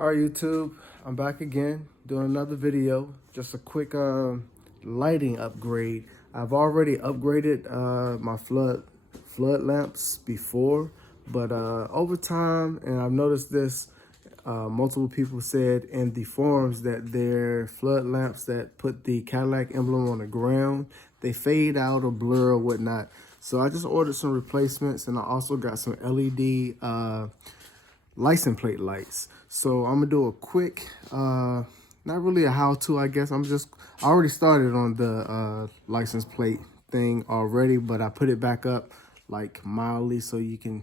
All right, YouTube, I'm back again doing another video. Just a quick lighting upgrade. I've already upgraded my flood lamps before, but over time, and I've noticed this, multiple people said in the forums that their flood lamps that put the Cadillac emblem on the ground, they fade out or blur or whatnot. So I just ordered some replacements, and I also got some LED license plate lights. So I'm gonna do a quick, not really a how-to, I guess. I already started on the license plate thing already, but I put it back up like mildly so you can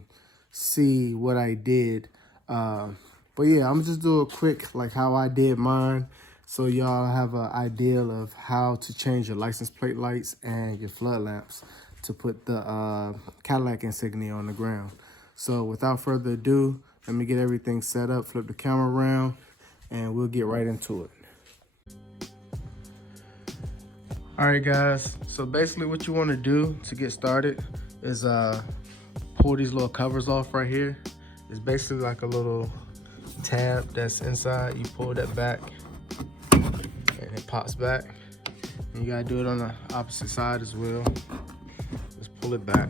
see what I did. But yeah, I'm just do a quick like how I did mine, so y'all have an idea of how to change your license plate lights and your flood lamps to put the Cadillac insignia on the ground. So without further ado, let me get everything set up, flip the camera around, and we'll get right into it. All right, guys. So basically what you want to do to get started is pull these little covers off right here. It's basically like a little tab that's inside. You pull that back and it pops back. And you gotta do it on the opposite side as well. Just pull it back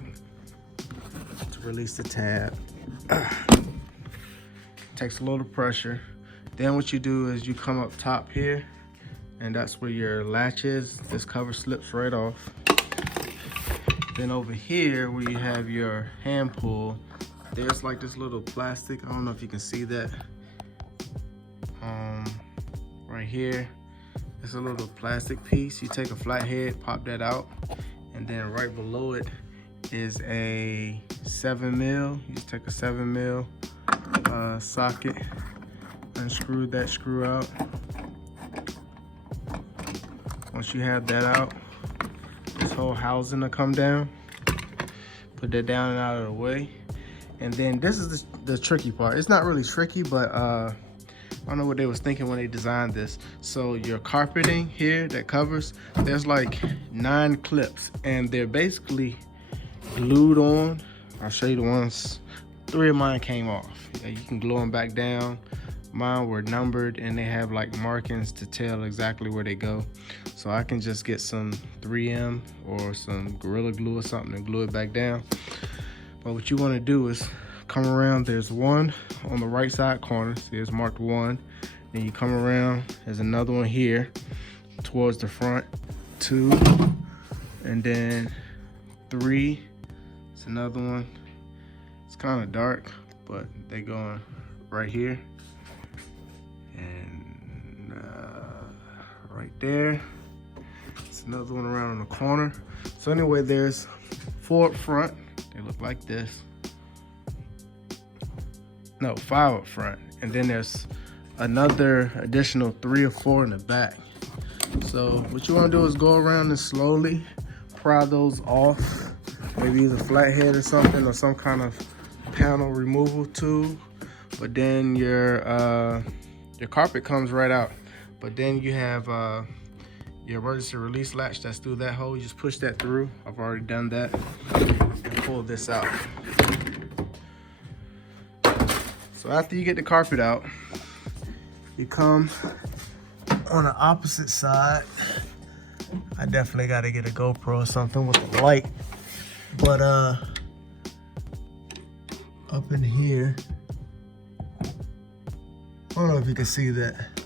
to release the tab. Takes a little pressure. Then what you do is you come up top here, and that's where your latch is. This cover slips right off. Then over here where you have your hand pull, there's like this little plastic. I don't know if you can see that. Right here, it's a little plastic piece. You take a flathead, pop that out, and then right below it is a 7mm. You just take a 7mm socket, unscrew that screw out. Once you have that out, this whole housing will come down. Put that down and out of the way. And then this is the tricky part. It's not really tricky, but I don't know what they was thinking when they designed this. So your carpeting here that covers, there's like 9 clips, and they're basically glued on. I'll show you the ones. 3 of mine came off. Yeah, you can glue them back down. Mine were numbered, and they have like markings to tell exactly where they go. So I can just get some 3M or some Gorilla Glue or something and glue it back down. But what you want to do is come around. There's one on the right side corner. See, it's marked 1. Then you come around. There's another one here towards the front. 2, and then 3. It's another one. It's kind of dark, but they going right here and right there. It's another one around in the corner. So anyway, there's 4 up front. They look like this. No, 5 up front, and then there's another additional 3 or 4 in the back. So what you want to do is go around and slowly pry those off. Maybe use a flathead or something, or some kind of panel removal tool. But then your carpet comes right out. But then you have your emergency release latch that's through that hole. You just push that through. I've already done that. And pull this out. So after you get the carpet out, you come on the opposite side. I definitely got to get a GoPro or something with the light. But up in here, I don't know if you can see that,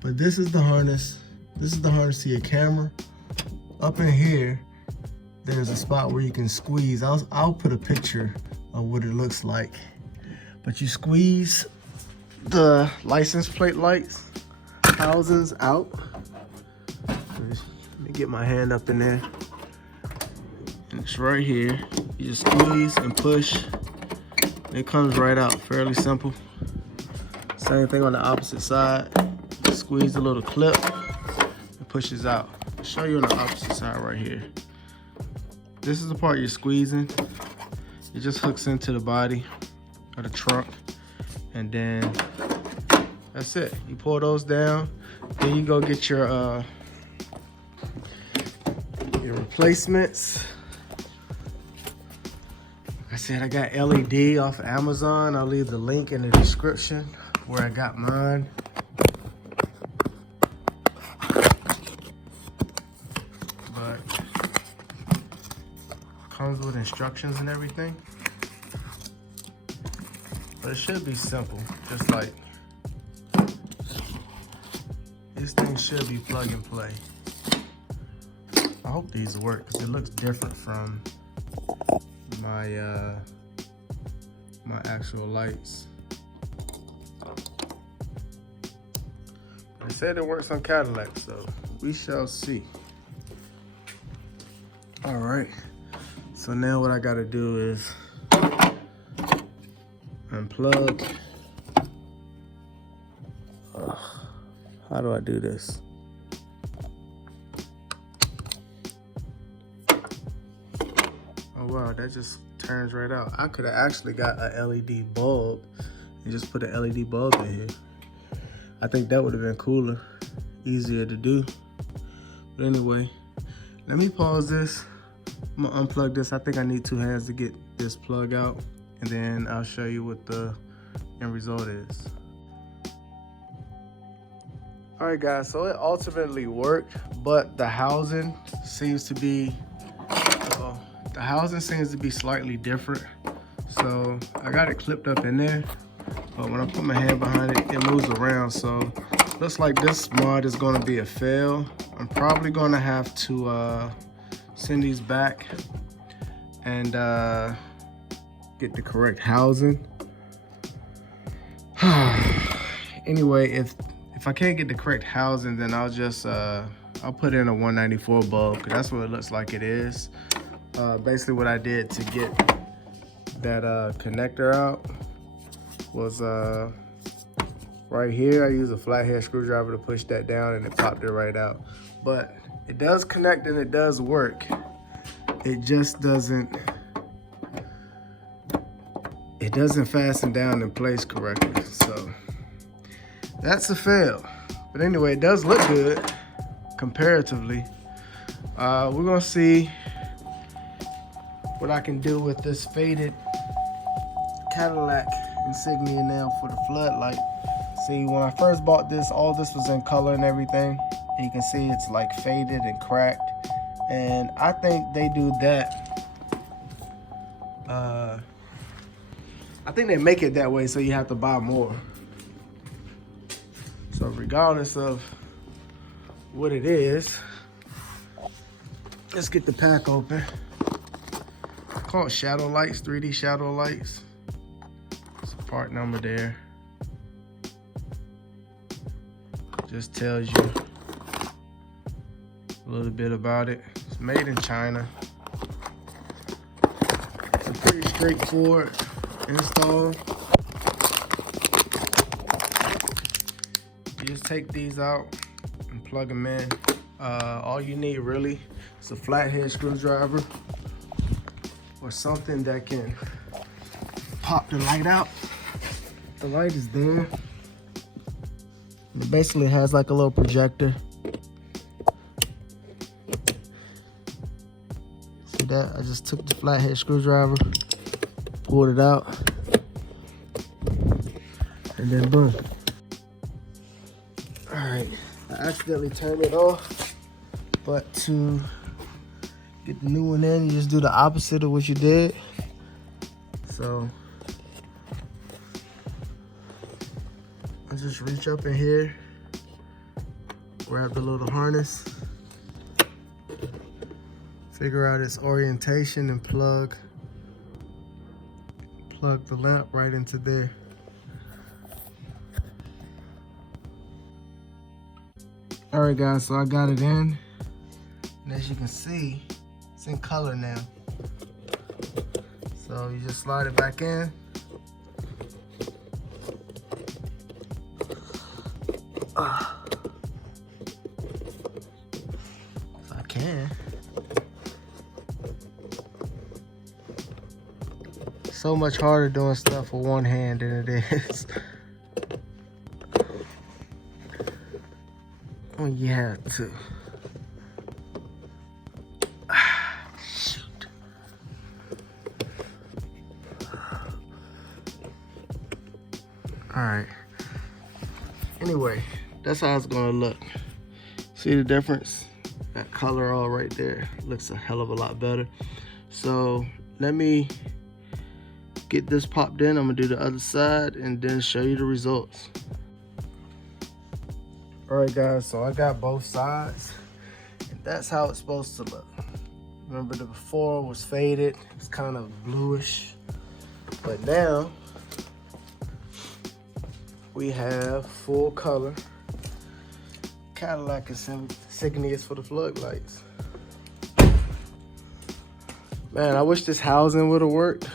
but this is the harness. This is the harness to your camera. Up in here, there's a spot where you can squeeze. I'll put a picture of what it looks like. But you squeeze the license plate lights housings out. Let me get my hand up in there. And it's right here. You just squeeze and push. It comes right out, fairly simple. Same thing on the opposite side. Squeeze the little clip, it pushes out. I'll show you on the opposite side right here. This is the part you're squeezing. It just hooks into the body of the trunk, and then that's it. You pull those down, then you go get your replacements. Like I said, I got LED off of Amazon. I'll leave the link in the description where I got mine. But comes with instructions and everything. But it should be simple, just like this thing should be plug and play. I hope these work because it looks different from my my actual lights. They said it works on Cadillac, so we shall see. All right, so now what I gotta do is unplug. How do I do this? Oh wow, that just turns right out. I could have actually got a LED bulb and just put an LED bulb in here. I think that would have been cooler, easier to do. But anyway, let me pause this. I'm gonna unplug this. I think I need 2 hands to get this plug out, and then I'll show you what the end result is. All right guys, so it ultimately worked, but the housing seems to be, slightly different. So I got it clipped up in there, but when I put my hand behind it, it moves around. So looks like this mod is gonna be a fail. I'm probably gonna have to send these back and get the correct housing. Anyway, if I can't get the correct housing, then I'll just I'll put in a 194 bulb, because that's what it looks like it is. Basically what I did to get that connector out was right here. I used a flathead screwdriver to push that down, and it popped it right out. But it does connect and it does work. It just doesn't fasten down in place correctly. So that's a fail. But anyway, it does look good comparatively. We're gonna see what I can do with this faded Cadillac insignia now for the floodlight. See, when I first bought this, all this was in color and everything. And you can see it's like faded and cracked. And I think they do that. I think they make it that way so you have to buy more. So regardless of what it is, let's get the pack open. Called shadow lights, 3D shadow lights. There's a part number there. Just tells you a little bit about it. It's made in China. It's a pretty straightforward install. You just take these out and plug them in. All you need really is a flathead screwdriver or something that can pop the light out. The light is there. It basically has like a little projector. See that? I just took the flathead screwdriver, pulled it out, and then boom. All right, I accidentally turned it off, but to get the new one in, you just do the opposite of what you did. So I just reach up in here, grab the little harness, figure out its orientation, and plug the lamp right into there. All right guys, so I got it in, and as you can see, it's in color now. So you just slide it back in. If I can. So much harder doing stuff with one hand than it is when you have to. Shoot. All right. Anyway, that's how it's gonna look. See the difference? That color all right there looks a hell of a lot better. So let me get this popped in. I'm gonna do the other side and then show you the results. All right guys, so I got both sides and that's how it's supposed to look. Remember the before was faded, it's kind of bluish, but now we have full color Cadillac insignias for the floodlights. Man, I wish this housing would have worked.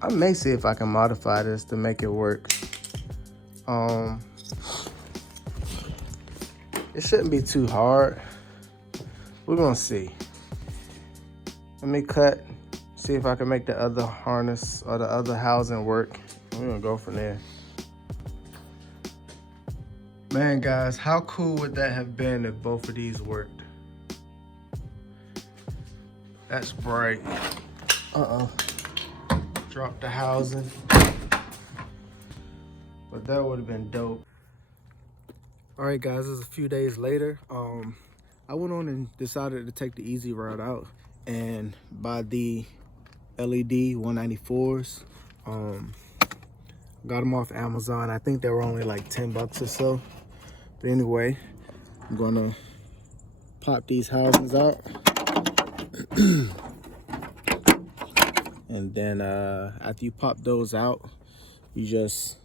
I may see if I can modify this to make it work. It shouldn't be too hard. We're gonna see. Let me cut, see if I can make the other harness or the other housing work. We're gonna go from there. Man, guys, how cool would that have been if both of these worked? That's bright. Drop the housing. But that would have been dope. All right, guys, this is a few days later. I went on and decided to take the easy route out and buy the LED 194s. Got them off Amazon. I think they were only like 10 bucks or so. But anyway, I'm gonna pop these housings out. And then after you pop those out, you just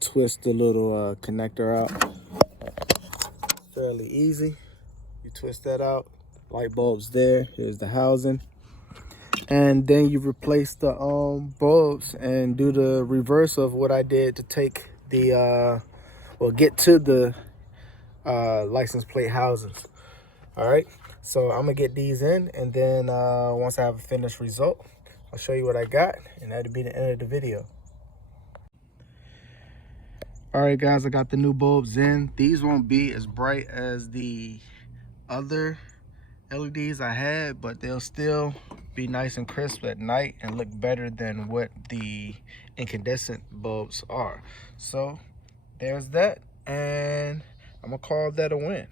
twist the little connector out. Fairly easy. You twist that out, light bulbs there. Here's the housing. And then you replace the bulbs and do the reverse of what I did to take the, well, get to the license plate housings. All right, so I'm gonna get these in, and then once I have a finished result, I'll show you what I got, and that'll be the end of the video. All right, guys, I got the new bulbs in. These won't be as bright as the other LEDs I had, but they'll still be nice and crisp at night and look better than what the incandescent bulbs are. So there's that, and I'm gonna call that a win.